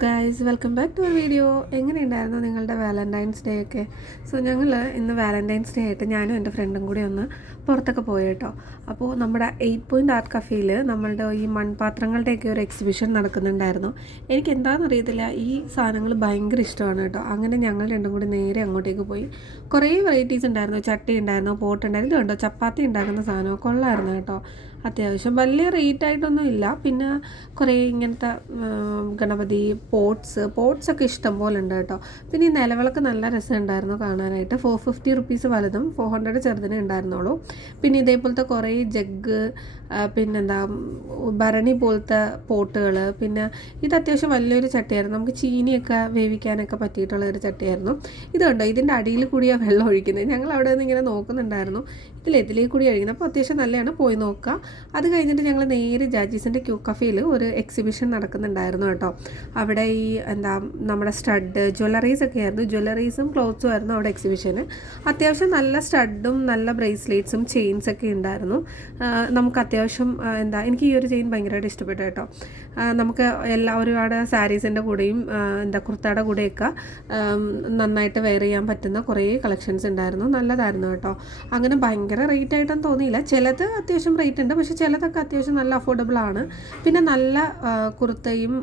Guys, welcome back to our video. എങ്ങനെയുണ്ടായിരുന്നു നിങ്ങളുടെ Valentine's day ഒക്കെ? സോ ഞങ്ങൾ ഇന്ന് വാലൻറ്റൈൻസ് ഡേ ആയിട്ട് ഞാനും എൻ്റെ ഫ്രണ്ടും കൂടി ഒന്ന് പുറത്തൊക്കെ പോയി കേട്ടോ. അപ്പോൾ നമ്മുടെ 8 പോയിൻ്റ് ആർട്ട് കഫേയിൽ നമ്മളുടെ ഈ മൺപാത്രങ്ങളുടെയൊക്കെ ഒരു എക്സിബിഷൻ നടക്കുന്നുണ്ടായിരുന്നു. എനിക്ക് എന്താണെന്ന് അറിയത്തില്ല, ഈ സാധനങ്ങൾ ഭയങ്കര ഇഷ്ടമാണ് കേട്ടോ. അങ്ങനെ ഞങ്ങൾ രണ്ടും കൂടി നേരെ അങ്ങോട്ടേക്ക് പോയി. കുറേ വെറൈറ്റീസ് ഉണ്ടായിരുന്നു. ചട്ടി ഉണ്ടായിരുന്നു, പോട്ട് ഉണ്ടായിരുന്നു, ഇതുണ്ടോ ചപ്പാത്തി ഉണ്ടാക്കുന്ന സാധനം കൊള്ളായിരുന്നു കേട്ടോ. അത്യാവശ്യം വലിയ റേറ്റ് ആയിട്ടൊന്നും ഇല്ല. പിന്നെ കുറേ ഇങ്ങനത്തെ ഗണപതി പോട്ട്സൊക്കെ ഇഷ്ടം പോലെ ഉണ്ട് കേട്ടോ. പിന്നെ ഈ നിലവിളക്ക് നല്ല രസമുണ്ടായിരുന്നു കാണാനായിട്ട്. 450 റുപ്പീസ് വലുതും 400 ചെറുതിനെ ഉണ്ടായിരുന്നുള്ളൂ. പിന്നെ ഇതേപോലത്തെ കുറേ ജഗ്, പിന്നെന്താ ഭരണി പോലത്തെ പോട്ടുകൾ. പിന്നെ ഇത് അത്യാവശ്യം വലിയൊരു ചട്ടിയായിരുന്നു. നമുക്ക് ചീനിയൊക്കെ വേവിക്കാനൊക്കെ പറ്റിയിട്ടുള്ള ഒരു ചട്ടിയായിരുന്നു. ഇത് കണ്ടോ, ഇതിൻ്റെ അടിയിൽ കൂടിയാണ് വെള്ളം ഒഴിക്കുന്നത്. ഞങ്ങൾ അവിടെ നിന്ന് ഇങ്ങനെ നോക്കുന്നുണ്ടായിരുന്നു, ഇതിലേക്ക് കൂടി ഒഴിക്കുന്നത്. അപ്പോൾ അത്യാവശ്യം നല്ലതാണ്, പോയി നോക്കുക. അത് കഴിഞ്ഞിട്ട് ഞങ്ങൾ നേരെ ജാജീസിൻ്റെ ക്യൂ കഫേയിൽ ഒരു എക്സിബിഷൻ നടക്കുന്നുണ്ടായിരുന്നു കേട്ടോ. അവിടെ ഈ നമ്മുടെ സ്റ്റഡ് ജ്വല്ലറീസ് ഒക്കെ ആയിരുന്നു. ജ്വല്ലറീസും ക്ലോത്ത്സും ആയിരുന്നു അവിടെ എക്സിബിഷന്. അത്യാവശ്യം നല്ല സ്റ്റഡും നല്ല ബ്രേസ്ലെറ്റ്സും ചെയിൻസൊക്കെ ഉണ്ടായിരുന്നു. നമുക്ക് അത്യാവശ്യം എനിക്ക് ഈ ഒരു ചെയിൻ ഭയങ്കരമായിട്ട് ഇഷ്ടപ്പെട്ടു കേട്ടോ. നമുക്ക് ഒരുപാട് സാരീസിൻ്റെ കൂടെയും കുർത്തയുടെ കൂടെയൊക്കെ നന്നായിട്ട് വെയർ ചെയ്യാൻ പറ്റുന്ന കുറേ കളക്ഷൻസ് ഉണ്ടായിരുന്നു. നല്ലതായിരുന്നു കേട്ടോ. അങ്ങനെ ഭയങ്കര റേറ്റ് ആയിട്ടൊന്നും തോന്നിയില്ല. ചിലത് അത്യാവശ്യം റേറ്റ് ഉണ്ട്, പക്ഷേ ചിലതൊക്കെ അത്യാവശ്യം നല്ല അഫോർഡബിൾ ആണ്. പിന്നെ നല്ല കുർത്തയും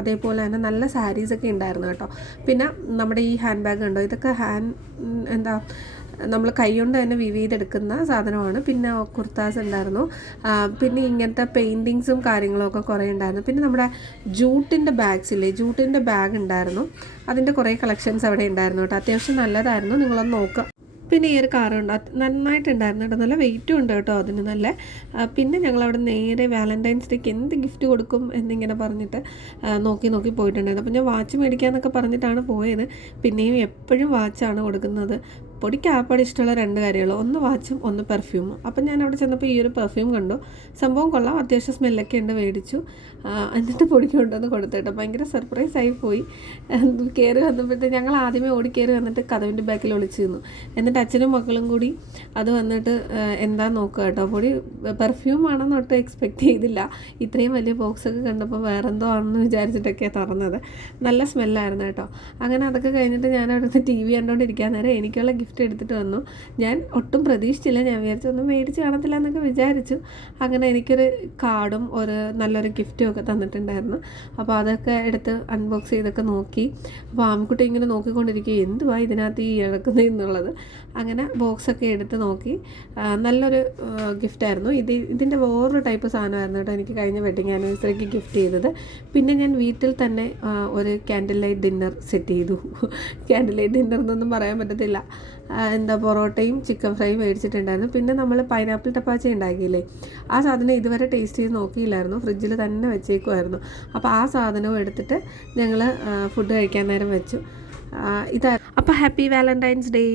അതേപോലെ തന്നെ നല്ല സാരീസൊക്കെ ഉണ്ടായിരുന്നു കേട്ടോ. പിന്നെ നമ്മുടെ ഈ ഹാൻഡ് ബാഗ് ഉണ്ടോ, ഇതൊക്കെ നമ്മൾ കൈ കൊണ്ട് തന്നെ വിവ് ചെയ്തെടുക്കുന്ന സാധനമാണ്. പിന്നെ കുർത്താസ് ഉണ്ടായിരുന്നു. പിന്നെ ഇങ്ങനത്തെ പെയിൻറ്റിങ്സും കാര്യങ്ങളൊക്കെ കുറേ ഉണ്ടായിരുന്നു. പിന്നെ നമ്മുടെ ജൂട്ടിൻ്റെ ബാഗ് ഉണ്ടായിരുന്നു. അതിൻ്റെ കുറേ കളക്ഷൻസ് അവിടെ ഉണ്ടായിരുന്നു കേട്ടോ. അത്യാവശ്യം നല്ലതായിരുന്നു, നിങ്ങളൊന്ന് നോക്കുക. പിന്നെ ഈ ഒരു കാറുണ്ട്, നന്നായിട്ടുണ്ടായിരുന്നു കേട്ടോ. നല്ല വെയിറ്റും ഉണ്ട് കേട്ടോ അതിന് നല്ല. പിന്നെ ഞങ്ങളവിടെ നേരെ വാലൻറ്റൈൻസ് ഡേക്ക് എന്ത് ഗിഫ്റ്റ് കൊടുക്കും എന്നിങ്ങനെ പറഞ്ഞിട്ട് നോക്കി പോയിട്ടുണ്ടായിരുന്നു. അപ്പോൾ ഞാൻ വാച്ച് മേടിക്കാമെന്നൊക്കെ പറഞ്ഞിട്ടാണ് പോയത്. പിന്നെയും എപ്പോഴും വാച്ചാണ് കൊടുക്കുന്നത്. പൊടിക്ക് ആപ്പാട് ഇഷ്ടമുള്ള 2 കാര്യങ്ങൾ, ഒന്ന് വാച്ചും ഒന്ന് പെർഫ്യൂമും. അപ്പം ഞാൻ അവിടെ ചെന്നപ്പോൾ ഈ ഒരു പെർഫ്യൂം കണ്ടു. സംഭവം കൊള്ളാം, അത്യാവശ്യം സ്മെല്ലൊക്കെ ഉണ്ട്, മേടിച്ചു. എന്നിട്ട് പൊടിക്ക് കൊണ്ടുവന്ന് കൊടുത്തിട്ടോ. ഭയങ്കര സർപ്രൈസ് ആയി പോയി. കയറി വന്നപ്പോഴത്തേക്ക് ഞങ്ങൾ ആദ്യമേ ഓടിക്കയറി വന്നിട്ട് കതവിൻ്റെ ബാക്കിൽ ഒളിച്ചു നിന്നു. എന്നിട്ട് അച്ഛനും മക്കളും കൂടി അത് വന്നിട്ട് എന്താ നോക്കുക കേട്ടോ. പൊടി പെർഫ്യൂം ആണെന്ന് ഒട്ടും എക്സ്പെക്റ്റ് ചെയ്തില്ല. ഇത്രയും വലിയ ബോക്സൊക്കെ കണ്ടപ്പോൾ വേറെന്തോ ആണെന്ന് വിചാരിച്ചിട്ടൊക്കെയാണ് തുറന്നത്. നല്ല സ്മെല്ലായിരുന്നു കേട്ടോ. അങ്ങനെ അതൊക്കെ കഴിഞ്ഞിട്ട് ഞാൻ അവിടുത്തെ TV കണ്ടുകൊണ്ടിരിക്കാൻ നേരം എനിക്കുള്ള ഗിഫ്റ്റ് എടുത്തിട്ട് വന്നു. ഞാൻ ഒട്ടും പ്രതീക്ഷിച്ചില്ല. ഞാൻ വിചാരിച്ചു ഒന്നും മേടിച്ച് കാണത്തില്ല എന്നൊക്കെ വിചാരിച്ചു. അങ്ങനെ എനിക്കൊരു കാർഡും നല്ലൊരു ഗിഫ്റ്റും ഒക്കെ തന്നിട്ടുണ്ടായിരുന്നു. അപ്പോൾ അതൊക്കെ എടുത്ത് അൺബോക്സ് ചെയ്തൊക്കെ നോക്കി. അപ്പോൾ ആൺകുട്ടി ഇങ്ങനെ നോക്കിക്കൊണ്ടിരിക്കുക, എന്തുവാ ഇതിനകത്ത് ഈ ഇഴക്കുന്നത് എന്നുള്ളത്. അങ്ങനെ ബോക്സൊക്കെ എടുത്ത് നോക്കി. നല്ലൊരു ഗിഫ്റ്റായിരുന്നു. ഇതിൻ്റെ വേറൊരു ടൈപ്പ് സാധനമായിരുന്നു കേട്ടോ എനിക്ക് കഴിഞ്ഞ വെഡിങ് ആനിവേഴ്സറിക്ക് ഗിഫ്റ്റ് ചെയ്തത്. പിന്നെ ഞാൻ വീട്ടിൽ തന്നെ ഒരു ക്യാൻഡിൽ ലൈറ്റ് ഡിന്നർ സെറ്റ് ചെയ്തു. ക്യാൻഡിൽ ലൈറ്റ് ഡിന്നർ എന്നൊന്നും പറയാൻ പറ്റത്തില്ല. പൊറോട്ടയും ചിക്കൻ ഫ്രൈയും മേടിച്ചിട്ടുണ്ടായിരുന്നു. പിന്നെ നമ്മൾ പൈനാപ്പിൾ ടപ്പാച്ച ഉണ്ടാക്കിയില്ലേ, ആ സാധനം ഇതുവരെ ടേസ്റ്റ് ചെയ്ത് നോക്കിയില്ലായിരുന്നു. ഫ്രിഡ്ജിൽ തന്നെ വെച്ചേക്കുമായിരുന്നു. അപ്പോൾ ആ സാധനവും എടുത്തിട്ട് ഞങ്ങൾ ഫുഡ് കഴിക്കാൻ നേരം വെച്ചു. അപ്പോൾ ഹാപ്പി വാലൻറ്റൈൻസ് ഡേ.